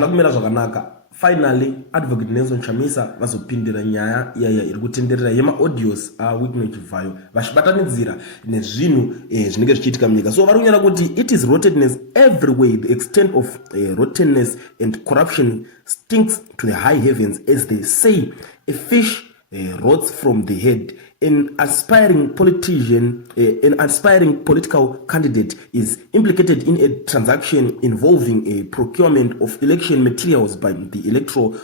kumira zvakanaka. Finally, Advocate Nelson Chamisa vazopindira nyaya iyaya iri kutenderera yema-audios aWicknell Chivayo vachibatanidzira nezvinhu zvinenge zvichiitika munyika. So vari kunyora kuti it is rottenness everywhere. The extent of rottenness and corruption stinks to the high heavens, as they say. A fish rots from the head. An aspiring politician, an aspiring political candidate is implicated in a transaction involving a procurement of election materials by the Electoral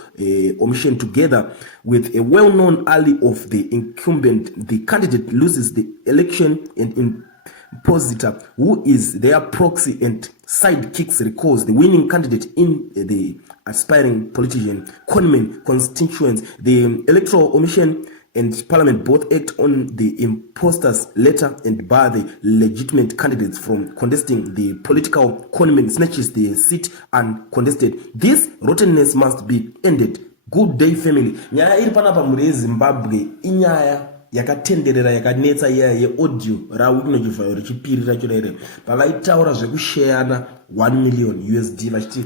Commission together with a well-known ally of the incumbent. The candidate loses the election and impositor, who is their proxy and sidekicks, recalls the winning candidate in the aspiring politician conmen constituents. The Electoral Commission and Parliament both act on the imposter's letter and bar the legitimate candidates from contesting. The political conmen snatches the seat uncontested. This rottenness must be ended. Good day, family. Nyaya iri panapa muri Zimbabwe inyaya yakatenderera yakanetsa iya yeaudio raWicknell Chivayo richipiri racho rere pavaitaura zvekusheyana 1 million USD vachiti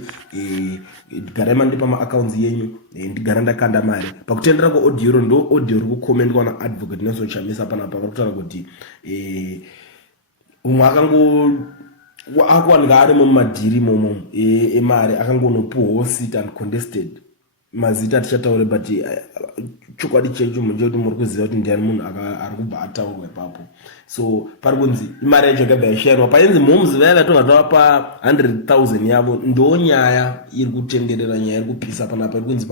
ndigarai mandi pamaaccounts yenyu ndigara ndakanda mari. Pakutendera kweaudio iro ndo audio iri kukomendwa naAdvocate Nelson Chamisa panapa vari kutaura kuti umwe akuwanika ari mumadhiri momo emari akangonopuwawo seat uncontested. Mazita tichataure but chokwadi checho munjoti muri kuziva kuti ndiani munhu ari kubva ataurwa ipapo. So pari kunzi imari yacho yakabva yashairwa painzi mhomzi vaya vatonga tavapa 100,000 yavo. Ndo nyaya iri kutenderera, nyaya iri kupisa panapa. Iri kunzi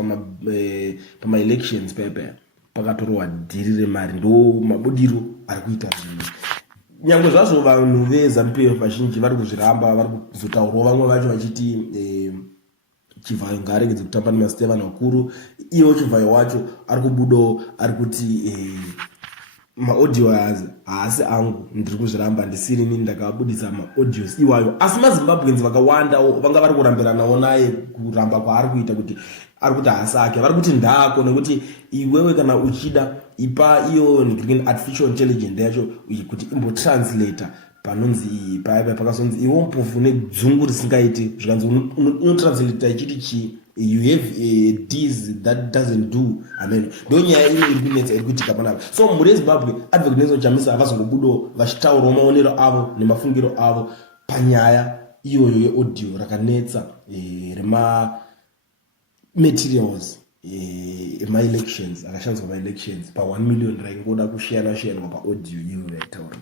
pama-elections paya pakatorwa dhiri remari. Ndo mabudiro ari kuita zvinhu. Nyangwe zvazvo vanhu veZANU-PF vazhinji vari kuzviramba, vari kuzotaurwa vamwe vacho vachiti Chivayo ngaarege kutamba nemasitevani makuru. Iwo Chivayo wacho ari kubudawo ari kuti maaudio haasi angu, ndiri kuzviramba ndisiri nini ndakabudisa maaudios iwayo. Asi maZimbabweans vakawanda vanga vari kurambiranawo naye kuramba kwaari kuita kuti ari kuti haasi ake. Vari kuti ndako nekuti iwewe kana uchida ipa iyo artificial intelligence yacho kuti imbotranslator panonzi paya pakazonzi iwo mpofu nedzungu risingaiti zvikanzi unotranslate ichiti chi you have this that doesn't do. Amen. Ndo nyaya ino iri kunetsa iri kuitika panapa. So muri Zimbabwe Advocate Nelson Chamisa havazongobudawo vachitaurawo maonero avo nemafungiro avo panyaya iyoyo yeaudio rakanetsa rema-materials ema-elections akashandiswa pa-elections pa 1 million raingoda kushayanwa paaudio iyo yaitaurwa.